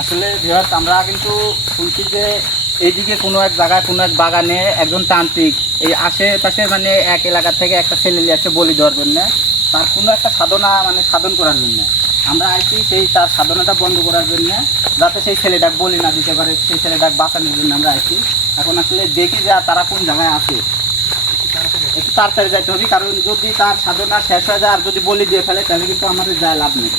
আসলে আমরা কিন্তু শুনছি যে এইদিকে কোনো এক জায়গায় কোনো এক বাগানে একজন তান্ত্রিক এই আশেপাশে মানে এক এলাকা থেকে একটা ছেলে আসছে বলি দেওয়ার জন্য। তার কোনো একটা সাধনা মানে সাধন করার জন্য। আমরা আইছি সেই তার সাধনাটা বন্ধ করার জন্য, যাতে সেই ছেলেটাকে বলি না দিতে পারে, সেই ছেলেটাকে বাঁচানোর জন্য আমরা আইছি। এখন আসলে দেখি যে তারা কোন জায়গায় আছে। একটু তাড়াতাড়ি যাইতে হবে, কারণ যদি তার সাধনা শেষ হয়ে যায় আর যদি বলি দিয়ে ফেলে, তাহলে কিন্তু আমাদের যায় লাভ নেই।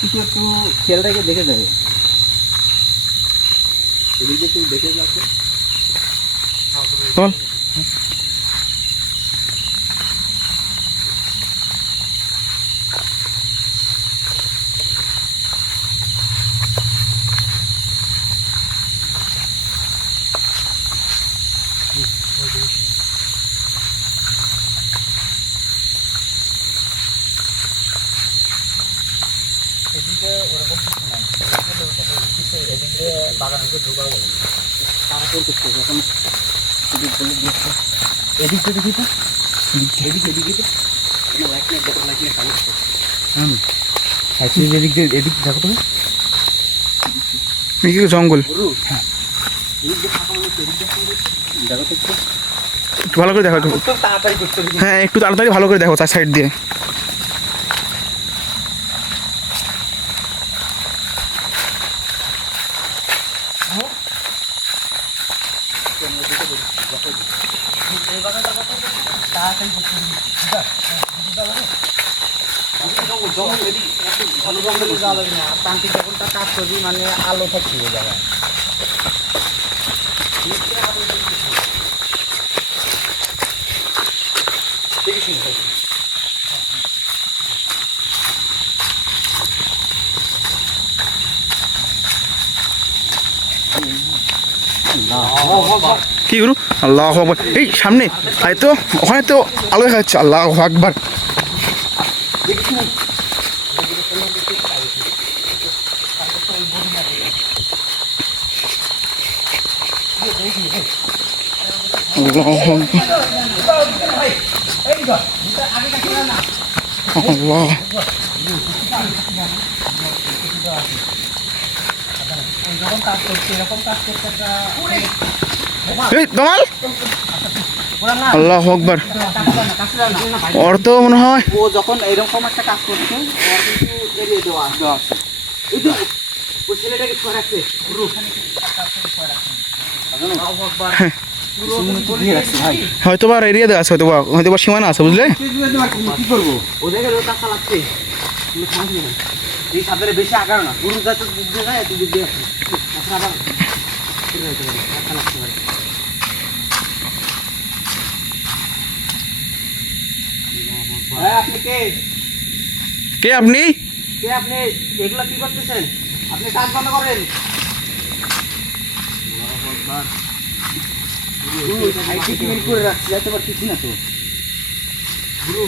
কিছু একটু খেয়াল রেখে দেখে যাবে এদিকে একটু দেখে যাচ্ছে বাগান ঢোকা এখন এদিক বলে এদিক তো দেখি তো এদিক এদিকে। তো লাইট নেই দেখো লাইট নেই কালো হুম। অ্যাকচুয়ালি এদিক দিয়ে এদিক দেখো তুমি এদিকে জঙ্গল। হ্যাঁ। মনে ভালো করে দেখো হ্যাঁ একটু তাড়াতাড়ি ভালো করে দেখো তার সাইড দিয়ে তাড়াতাড়ি করতে হবে ঠিক আছে জঙ্গল জঙ্গল এদিক একটু ঘন যাবে কাজ করবি মানে আলো থাকছে ওই জায়গায় দেখেছি না কি গুরু? আল্লাহ এই, সামনে। তাই তো, ওখানে তো আলো দেখা যাচ্ছে। আল্লাহ আকবর আল্লাহ আকবর। আল্লাহ যখন কাজ করছে এরকম কাজ করতে একটা এই দমাল আল্লাহ আকবর যাও না। ওর তো মনে হয় ও যখন এরকম একটা কাজ করছে ওর কিন্তু এড়িয়ে দেওয়া দেওয়া আছে। এই তো, ওই ছেলেটাকে হয়তো বা এরিয়া দেওয়া আছে হয়তো বা হয়তো বা সীমানা আছে বুঝলে? কি করব? লাগছে। এই সাপের বেশি আগার না। পুরো যাতে দিক দিয়ে যায় এত দিক দিয়ে আসে তাছাড়া আবার ফিরে পারে, কাঁচা লাগতে পারে। আপনি কে? কে আপনি? কে আপনি? এগুলা কি করতেছেন? আপনি কাজ বন্ধ করেন। করে রাখছি যাইতে পারতেছি না তো গুরু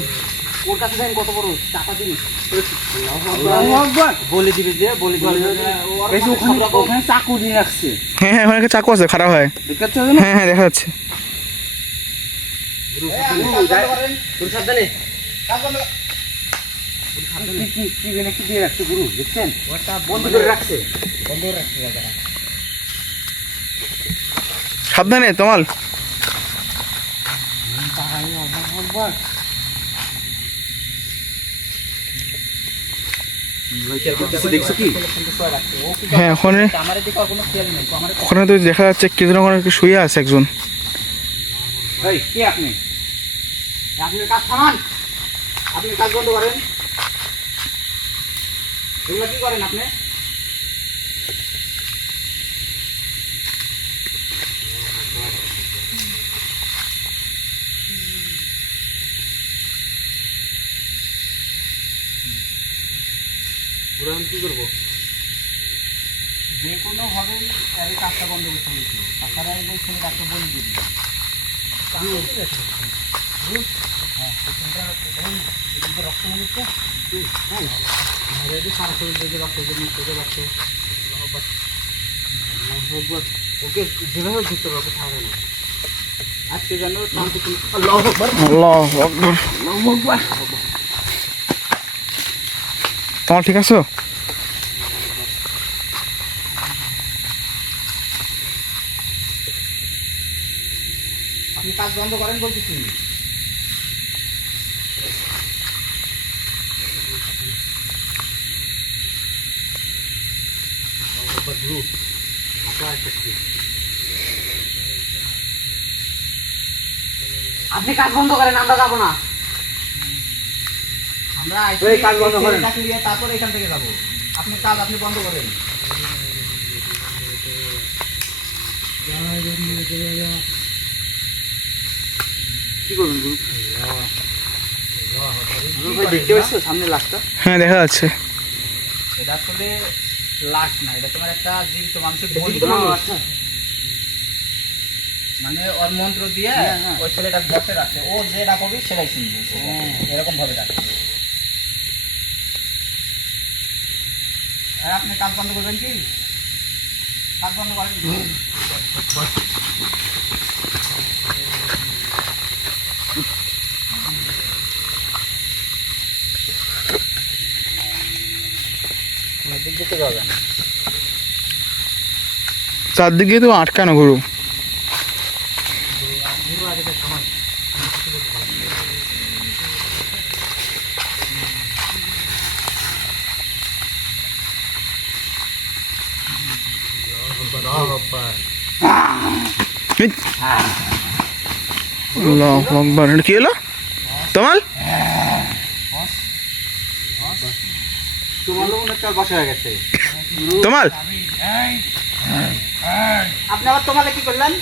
ওর কাছে দেন কত বড় টাকা দিন বলে দিবে যে বলে দিবে ওখানে চাকু দিয়ে রাখছে হ্যাঁ হ্যাঁ ওখানে চাকু আছে খারাপ হয় হ্যাঁ হ্যাঁ দেখা যাচ্ছে কি কি কি দিয়ে রাখছে গুরু দেখছেন বন্ধ করে রাখছে বন্ধ করে রাখছে সাবধানে, তোমাল। হ্যাঁ ওখানে ওখানে তো দেখা যাচ্ছে কি ওখানে শুয়ে আছে একজন। আপনি কাজ বন্ধ করেন। এগুলো কি করেন আপনি? কি করব? যে কোনো ভাবে এই কাজটা বন্ধ করতে হবে। তাছাড়া এই যে ছেলে ডাক্তার বলে দিবি। রক্ত মনে হ্যাঁ। সারা শরীর থেকে রক্ত মুখ থেকে রক্ত। ওকে যেভাবে ঘুরতে পারবে তাহলে না। আজকে যেন তান্ত্রিক আল্লাহ আল্লাহ আকবার। আল্লাহু আকবার। তোমার ঠিক আছো? আপনি কাজ বন্ধ করেন আপনি কাজ বন্ধ করেন আমরা যাব না। আমরা এই কাজ বন্ধ করেন। ছেলেটাকে এখান থেকে যাব। আপনি কাজ আপনি বন্ধ করেন। কি করবেন গুরু? ভাই দেখতে পাচ্ছ সামনে লাশটা? হ্যাঁ দেখা যাচ্ছে। এটা আসলে লাশ না এটা তোমার একটা জীবিত মানুষের আচ্ছা। মানে ওর মন্ত্র দিয়ে হ্যাঁ, হ্যাঁ। ওই ছেলেটা বসে রাখে। ও যে ডাকবি সেটাই শুনবে। এরকম ভাবে ডাকে আপনি কাজ বন্ধ করবেন কি? কাজ বন্ধ করেন চারদিকে তো আটকানো গুরু। আকবার এটা কি এলো তোমাল আপনি আবার তোমালে কি করলেন?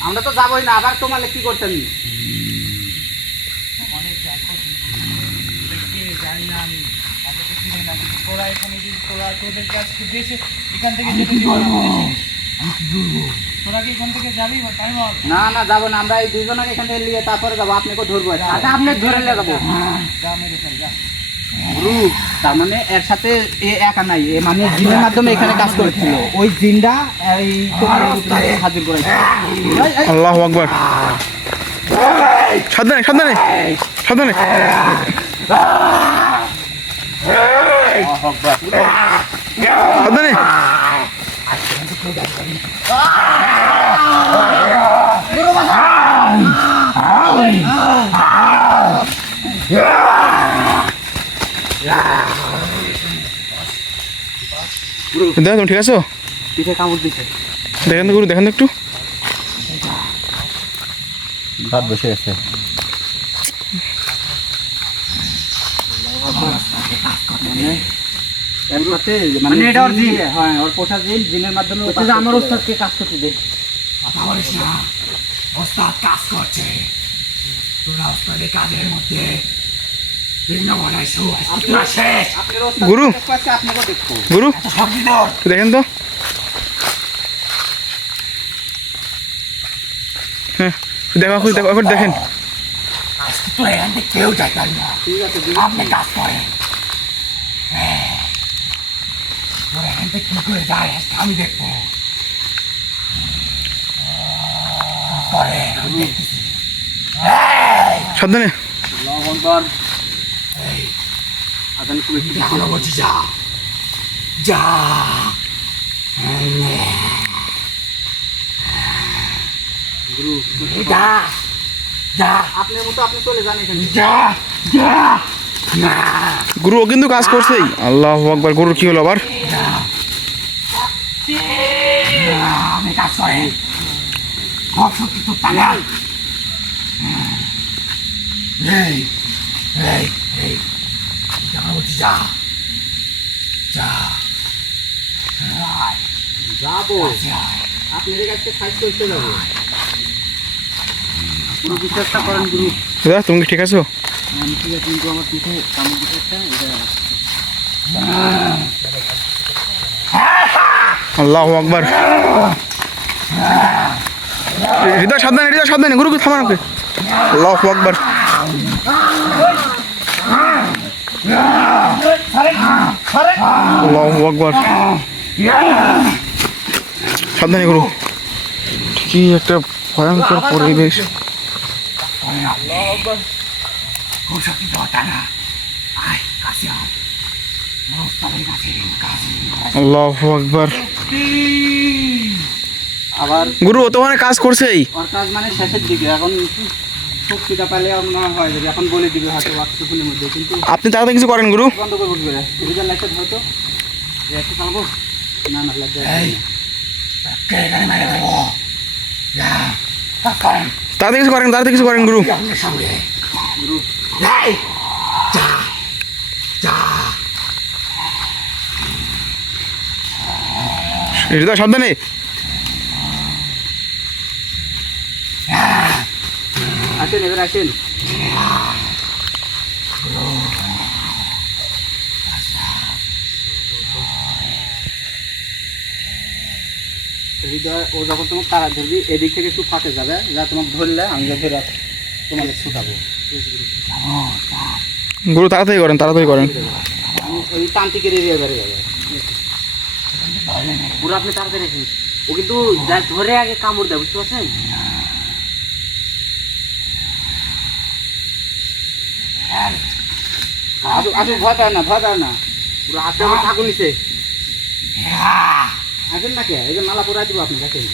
আমরা তো যাবোই না আবার তোমালে কি করতেন? না না যাব না আমরা এই দুজনকে এখান থেকে নিয়ে তারপরে যাব আপনাকে ধরবো। আচ্ছা আপনি ধরে নিয়ে যাব। গুরু, তার মানে এর সাথে এ একা নাই এ মানে জিনের মাধ্যমে এখানে কাজ করেছিল। ওই জিনটা এই হাজির করেছে। আল্লাহ আকবার। সাবধানে সাবধানে সাবধানে। সাবধানে দেখো তুমি ঠিক আছো পিঠে কামড় দিচ্ছে দেখেন তো গুরু দেখেন তো একটু ভাত বসে গেছে এর সাথে মানে মানে এটা ওর জিন? দিয়ে, হ্যাঁ ওর পোষা জিন জিনের মাধ্যমে ও কাজ বলছে যে আমার ওস্তাদকে কাজ করতে দে। ওস্তাদ কাজ করছে। তোরা ওস্তাদের কাজের মধ্যে পারে। গুরু। দেখেন তো। হ্যাঁ দেখো দেখেন। কেউ যাইতে পারবি না। ঠিক আছে আপনি কাজ করেন হ্যাঁ। তোরা এখান থেকে কি করে যায় আমি দেখব সাবধানে। যা যা যা গুরু কিন্তু কাজ করছেই। আল্লাহ আকবার, গুরুর কি হলো আবার? আমি কাজ করে শক্তি তো তালা এই এই এই যা বলছি যা যা যাব। আপনার কাছে সাইড করতে যাব। বিশ্বাসটা করেন গুরু। দাদা তুমি ঠিক আছো? আমি ঠিক আছে কিন্তু আমার পিঠে কামড় দিতে একটা এটা আল্লাহ আকবার। হৃদয় সাবধানে হৃদয় সাবধানে, গুরুকে থামান আল্লাহ আকবার। আল্লাহ সাবধানে, গুরু। কি একটা ভয়ঙ্কর পরিবেশ। না। আয়, কাছে আল্লাহ আকবার। আবার গুরু ও তো ওখানে কাজ করছেই। ওর কাজ মানে শেষের দিকে। এখন শক্তিটা পেলে মনে হয় যাবে এখন বলে দিবে হয়তো মধ্যে কিন্তু আপনি তাড়াতাড়ি কিছু করেন গুরু। বন্ধ করব কি করে রিজাল্ট চালাবো? না না লাগবে করেন। তাড়াতাড়ি কিছু করেন তাড়াতাড়ি কিছু করেন গুরু। আপনার সঙ্গে যা যা। হৃদয় সাবধানে। আসেন এবার আসেন। হৃদয় ও যখন তোমাকে তারা ধরবি এদিক থেকে একটু ফাঁকে যাবে। যা তোমাকে ধরলে আমি ধরে তোমাকে ছুটাবো গুরু তাড়াতাড়ি করেন তাড়াতাড়ি করেন। আমি ওই তান্ত্রিকের এরিয়া বেড়ে যাবে। পুরো আপনি তাড়াতাড়ি আসেন। ও কিন্তু যা ধরে আগে কামড় দেয় বুঝতে পারছেন? আসো আসো ভয় পায় না ভয় পায় না। পুরো হাতে আমার ঠাকুর নিচে আসেন না কে? এই যে মালা পরাই দিব আপনি দেখেন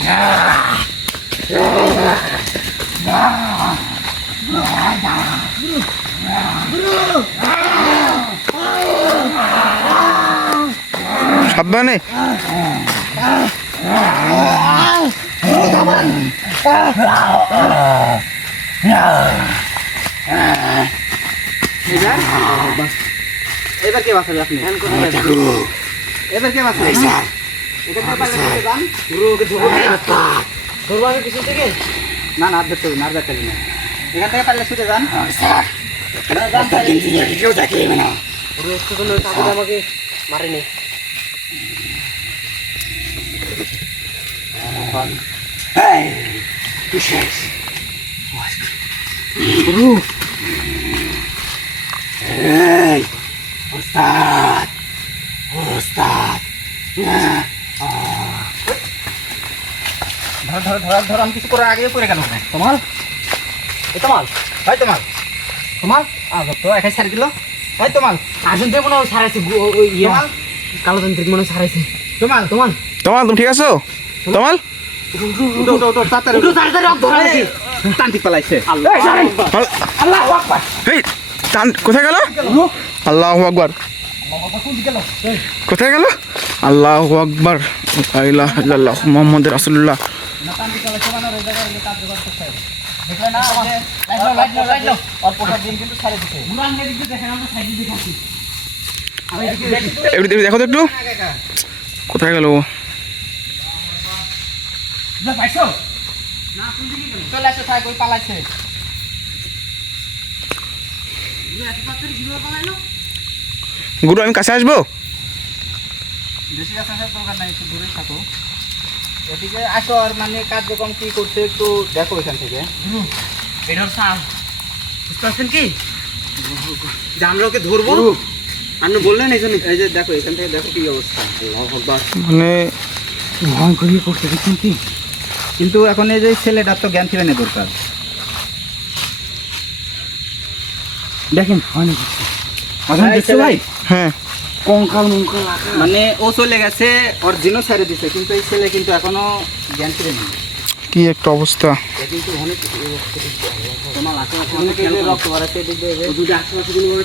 সাবধানে এবার এবার কে বাঁচাবে আপনি এবার কে বাঁচাবে এখান থেকে পারলে ছুটে যান গুরু ওকে ধরবো ধরবো আগে পিছন থেকে? না না আর ধরতে হবে না আর ধরতে হবে না এখান থেকে পারলে ছুটে যান। স্যার। না, যান তাহলে। কিন্তু কেউ দেখে না আমাকে। মারেনি। ওস্তাদ ওস্তাদ ধর ধর ধর ধর আমি কিছু করার আগে পড়ে গেল তোমার এই তোমার ভাই তোমার তোমার তো একাই ছাড় দিল। ভাই তোমার আসুন মনে হয় সারাইছে ইয়ে। তোমার কালো তান্ত্রিক মনে সারাইছে তোমার তোমার তমাল তুমি ঠিক আছো? তমাল? কোথায় গেল আল্লাহ আকবার কোথায় গেল আল্লাহ। আকবার আল্লাহ আল্লাহ মোহাম্মদ রাসুল্লাহ তান্ত্রিক পালাইছে ওই জায়গায় যে কাজ করতেছে দেখলে না আমাদের লাইট লাইট অল্প দিন কিন্তু ছাড়ে দিছে দেখেন আমরা সাইডে দেখাচ্ছি আমি এদিকে দেখি একটু দেখো তো একটু। কোথায় গেল পাইছো? না কোন দিকে গেল? চলে আসো থাক ওই গুরু আমি কাছে আসব? বেশি কাছে আসার দরকার নাই একটু দূরে থাকো। এদিকে আসো আর মানে কার্যক্রম কি করছে একটু দেখো এখান থেকে। এটার বুঝতে পারছেন কি? যে আমরা ওকে ধরবো আপনি বললেন এই জন্য এই যে দেখো এখান থেকে দেখো কি অবস্থা। মানে ভয়ঙ্কর করতে দেখছেন কি? কিন্তু এখন এই যে ছেলেটার তো জ্ঞান ফিরে নেই দরকার। দেখেন ভাই? হ্যাঁ। কঙ্কাল মঙ্কাল মানে ও চলে গেছে ওর জিনও ছেড়ে দিছে কিন্তু এই ছেলে কিন্তু এখনও জ্ঞান ফিরে নেই কি একটা অবস্থা। কিন্তু অনেক অনেক রক্ত বাড়াচ্ছে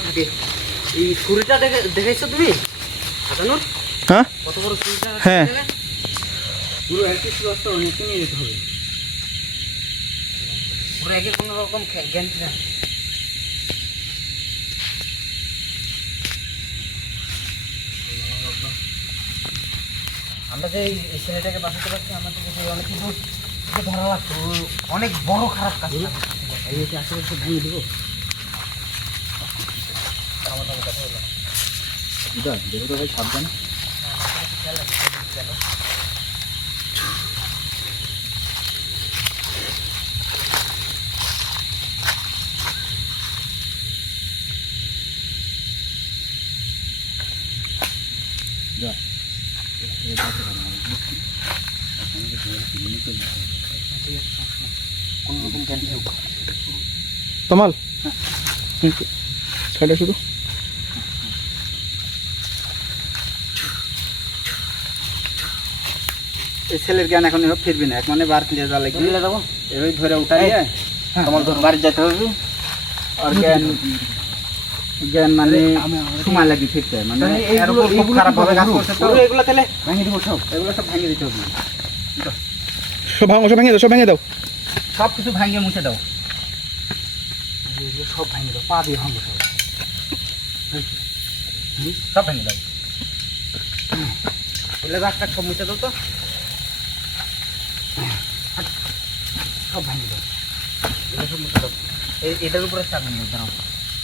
থাকে এই ছুরিটা দেখে দেখাইছো তুমি? হাতানোর হ্যাঁ? কত বড় ছুরিটা হ্যাঁ। পুরো একই সুস্থ নিচে নিয়ে যেতে হবে। পুরো একে কোনো রকম জ্ঞান ফিরে আমরা যে এই ছেলেটাকে বাঁচাতে পারছি আমাদের কাছে অনেক কিছু ধরা লাগতো অনেক বড় খারাপ কাজ এই আশেপাশে ভেঙে দেবো। দাদা দেখো তো ভাই সাবধান তমাল ঠিক ছেড়ে শুধু? এই ছেলের জ্ঞান এখন ফিরবি না। এক মানে বার ক্লিয়ার যা লাগবে। যাব এভাবে ধরে উঠাইয়ে তোমার ধর বাড়ি যেতে হবে। আর জ্ঞান জ্ঞান মানে সময় লাগবে ফিরতে। মানে তাহলে এর এইগুলো- উপর খুব খারাপ ভাবে কাজ করছে তো। এগুলো তাহলে ভেঙে দিব সব। এগুলো সব ভাঙিয়ে দিতে হবে। সব ভাঙো সব ভেঙে দাও সব ভেঙে দাও। সব কিছু ভাঙিয়ে মুছে দাও। এগুলো সব ভেঙে দাও। পা দিয়ে ভাঙবো সব। সব ভেঙে দাও। বলে রাস্তা সব মুছে দাও তো সব ভেঙে দাও এটা সব মুছে দাও এটার উপরে দাও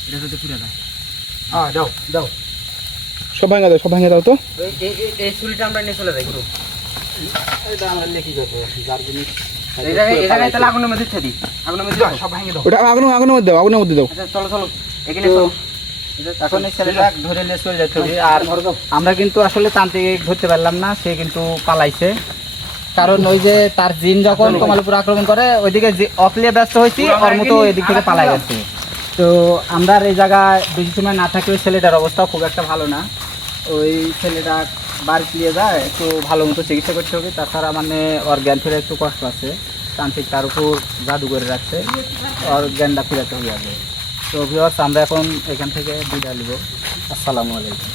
এটা যদি পুরে যায় হ্যাঁ দাও দাও। সব ভেঙে দাও সব ভেঙে দাও তো। এই এই এই- এই ছুরিটা আমরা নিয়ে চলে যাই গুরু। এটা আমরা করব যার আগুনের মধ্যে ছেড়ে দিই আগুনের মধ্যে দাও, সব ভেঙে দাও। ওটা আগুন আগুনের মধ্যে দাও আগুনের মধ্যে দাও। আচ্ছা চলো চলো। এখানে চলো। এখন ছেলেটা ধরে নিয়ে চলে যেতে হবে। আর আমরা কিন্তু আসলে তান্ত্রিক ধরতে পারলাম না সে কিন্তু পালাইছে। কারণ ওই যে তার জিন যখন তোমার উপর আক্রমণ করে, ওইদিকে অকলিয়ে ব্যস্ত হয়েছি, ওর মতো এদিক থেকে পালাই গেছে। তো আমরা এই জায়গায় বেশি সময় না থাকলে ওই ছেলেটার অবস্থা খুব একটা ভালো না। ওই ছেলেটা বার দিয়ে যায়, একটু ভালো মতো চিকিৎসা করতে হবে। তাছাড়া মানে ওর জ্ঞান ফেরে একটু কষ্ট আছে। তান্ত্রিক তার উপর জাদু করে রাখছে। ওর জ্ঞানটা ফিরাতে হবে আগে। তো ভিওর্স আমরা এখন এখান থেকে বিদায় নিব। আসসালামু আলাইকুম।